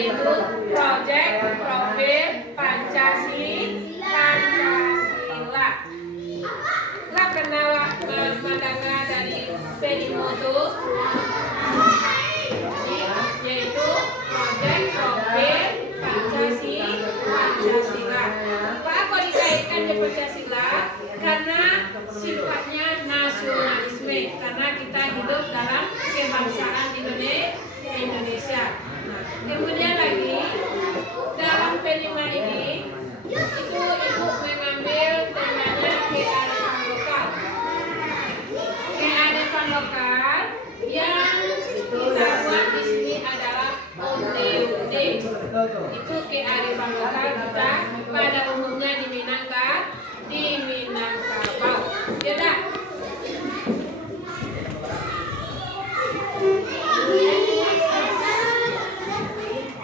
yaitu proyek profil Pancasila. Lah kenal madanga dari Pelimoto, yaitu proyek profil Pancasila. Apa dikaitkan dengan Pancasila? Karena sifatnya nasionalisme, karena kita hidup dalam kebangsaan Indonesia. Kemudian lagi dalam P5 ini itu ibu mengambil temanya kearifan lokal. Kearifan lokal yang kita buat di sini adalah onde-onde. Itu kearifan lokal kita pada umumnya di Minangkabau. Tidak.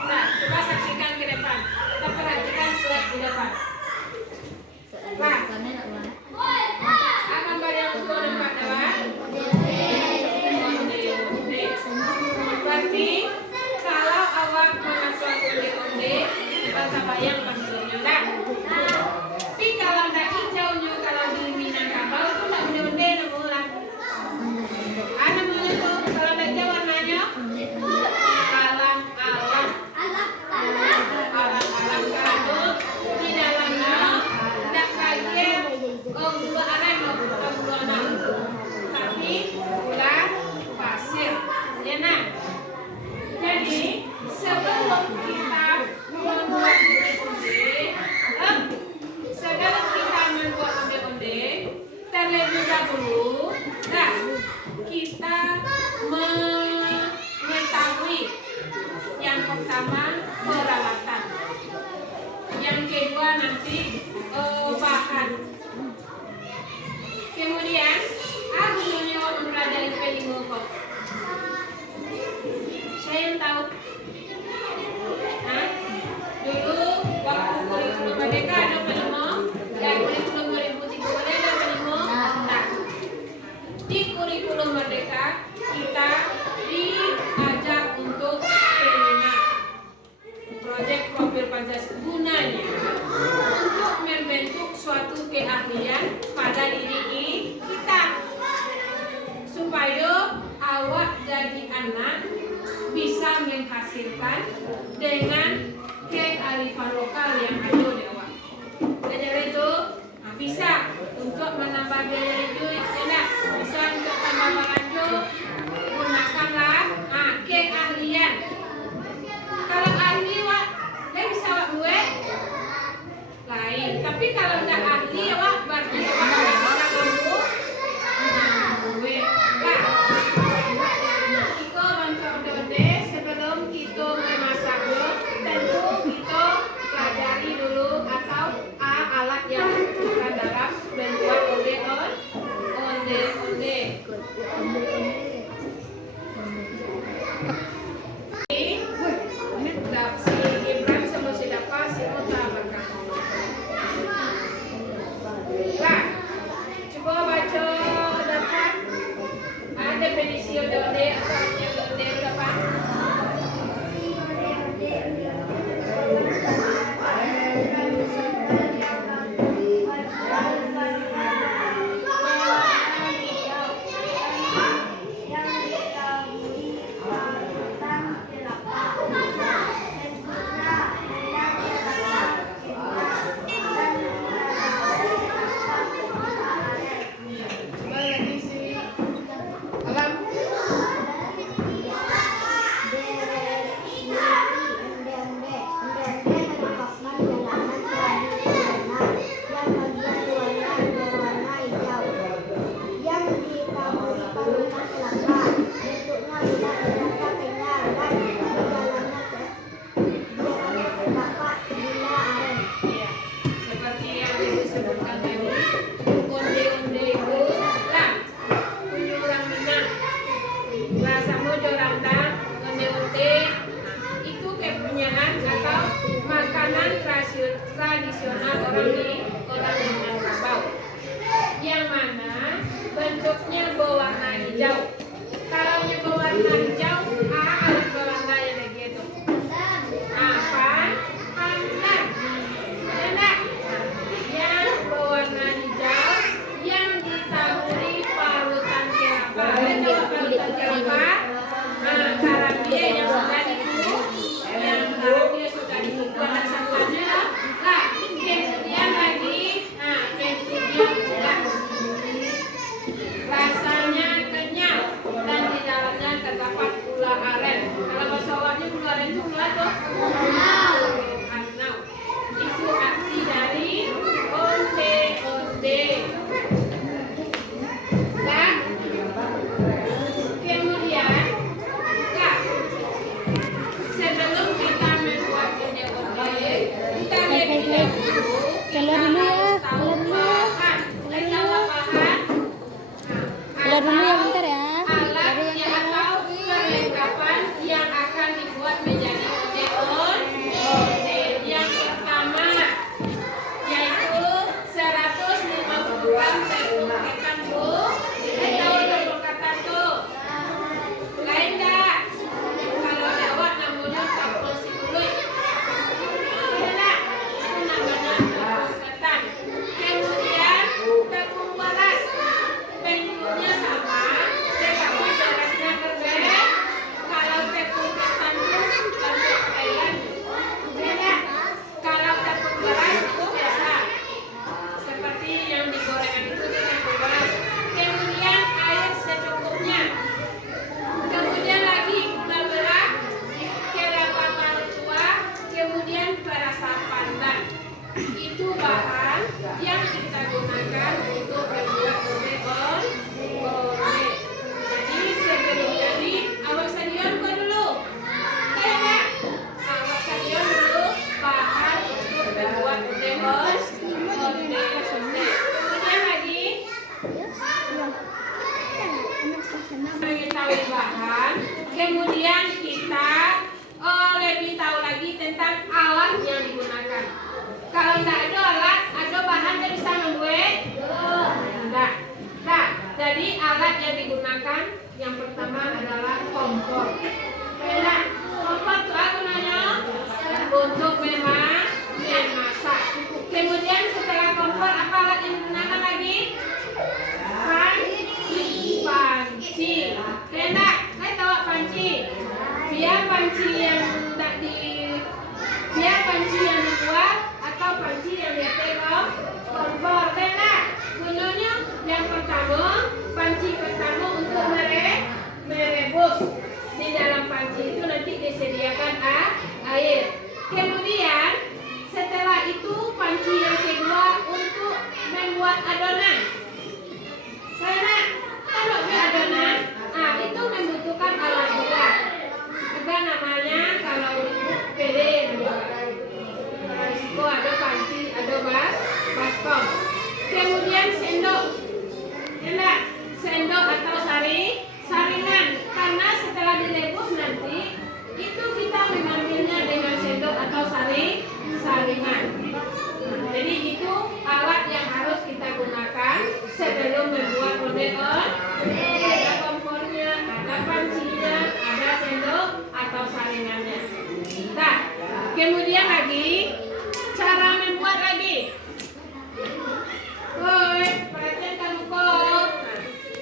Nah, coba saksikan ke depan. Kita perhatikan surat di depan. Nah, apa yang untuk depan depan? Berarti kalau awak menghafal onde-onde, bahasa bayang maksudnya kan? Tapi kalau nggak hijaunya, kalau di Minangkabau itu nggak onde-onde namanya. Namanya tuh kalau nggak hijau warnanya alang-alang. Alang-alang kalau di dalamnya nggak kaget gula aren atau gula anak, tapi gula pasir. Ya nah. Jadi sebelum kita membuat onde-onde, terlebih dahulu, kita mengetahui yang pertama peralatan, yang kedua nanti bahan. Kemudian aku menyewa mempelajari P5 kok. Saya yang tahu. Dulu waktu kurikulum Merdeka ada P5, dan kurikulum 2003 ada P5. Nah, di kurikulum Merdeka kita diajak untuk P5, proyek profil Pancasila, gunanya untuk membentuk suatu keahlian pada diri kita supaya awak jadi anak bisa menghasilkan dengan kearifan lokal yang ada di awak. Jadi itu bisa untuk menambah biaya hidup, bisa untuk tambah lanjut, gunakanlah keahlian. Kalau ahli wak, dia bisa wak buat lain. Tapi kalau tidak ahli wak, berarti wak tidak bisa mampu buat. Kita bantu onde-onde sebelum kita memasaknya, tentu kita pelajari dulu atau alat yang dibutuhkan dalam membuat onde-onde. Si Ibrahim sama si Dafa si Uta berkata. Nah, coba baca dapat definisi onde-onde atau onde-onde dapat. Tradisional orang Minangkabau, yang mana bentuknya berwarna hijau. Kalau berwarna hijau, alat berwarna yang begitu. itu bahan yang kita gunakan untuk membuat onde-onde. Jadi sebelum jadi awak stadion kok dulu. Kayak enggak? Awak stadion dulu bahan untuk membuat onde-onde. Kemudian lagi mengetahui bahan, kemudian kita lebih tahu lagi tentang alat yang digunakan. Kalau tidak ada alat, ada bahan yang bisa membuat? Tidak. Nah, jadi alat yang digunakan yang pertama adalah kompor. Nah, kompor itu apa gunanya? Untuk memasak. Kemudian setelah kompor, apa alat yang digunakan lagi? Panci. Kena, saya tahu panci. Dia panci yang dibuat atau panci yang dipegang kompor. Kena, gunanya yang pertama, panci pertama untuk merebus. Di dalam panci itu nanti disediakan air. Kemudian setelah itu panci yang kedua untuk membuat adonan. Karena kalau di adonan, itu membutuhkan alat juga. Ada namanya kalau pede risiko, ada panci, ada baskom. Kemudian sendok, enak sendok atau saringan. Karena setelah direbus nanti itu kita mengambilnya dengan sendok atau saringan. Jadi itu alat yang harus kita gunakan sebelum membuat onde-onde. Ada kompornya, ada pancinya, ada sendok atau saringannya. Nah, kemudian lagi cara membuat lagi. Woi, perhatian kamu kok.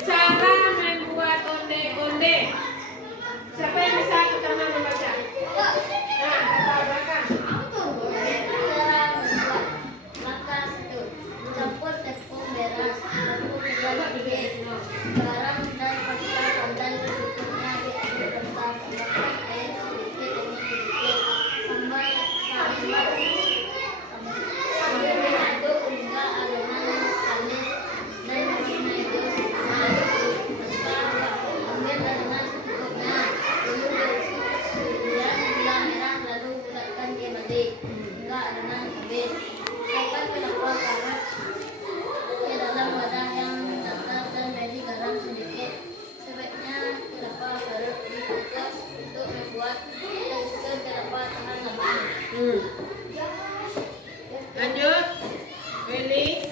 Cara membuat onde-onde. Siapa yang bisa pertama membaca? Nah, kata belakang. Campur tepung beras, tepung gede, garam dan pasta dan berikutnya diaduk rata, tambahkan air sedikit demi sedikit, sambil diaduk hingga adonan halus dan menjadi sempurna. Ambil adonan secukupnya, lalu kemudian gula merah, lalu bulatkan dia balik hingga adonan habis. Siapkan kelapa parut ke dalam wadah yang datar dan beri garam sedikit. Sebaiknya kelapa parut dikukus untuk membuat tekstur kelapa tahan lama. Lanjut, Willy.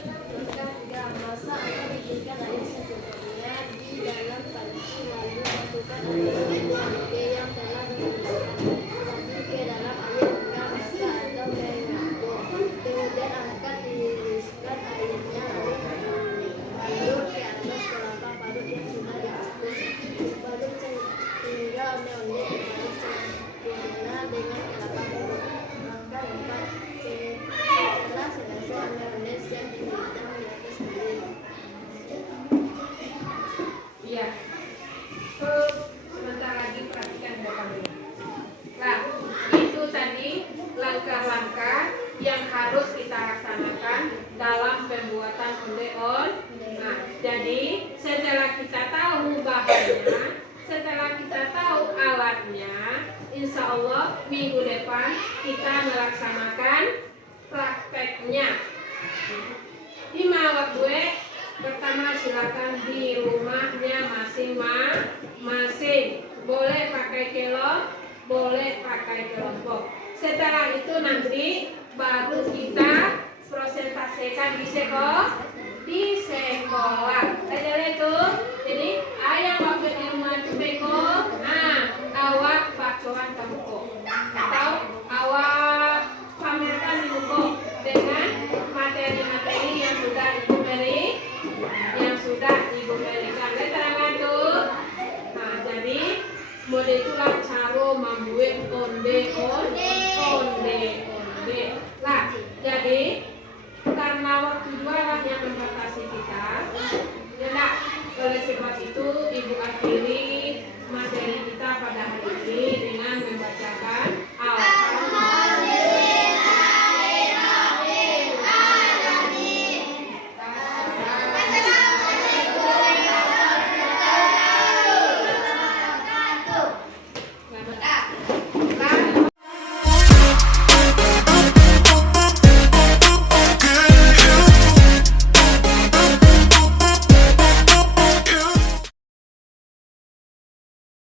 Jika masak atau bikinkan air secukupnya di dalam panci, lalu masukkan onde-onde yang telah dimasukkan tadi ke dalam air hingga masak atau mengapung. Kemudian angkat tiriskan airnya, lalu balur ke atas kelapa parut yang sudah dikukus. Balur hingga onde-onde kembali sempurna dengan kelapa parut. Langkah 4. Setelah selesai, onde-onde siap dihidangkan di atas piring. Iya. Sebentar lagi perhatikan belakangnya. Nah, itu tadi langkah-langkah yang harus kita laksanakan dalam pembuatan onde-onde. Nah, jadi setelah kita tahu bahannya, setelah kita tahu alatnya, insya Allah minggu depan kita melaksanakan prakteknya. Awak gue pertama silakan di rumahnya masing-masing. Boleh pakai kelom, boleh pakai kelompok. Setelah itu nanti baru kita presentasikan di sekolah. Saya itu. Jadi ayah waktu di rumah itu beko, awak bacoan kamu kok. Atau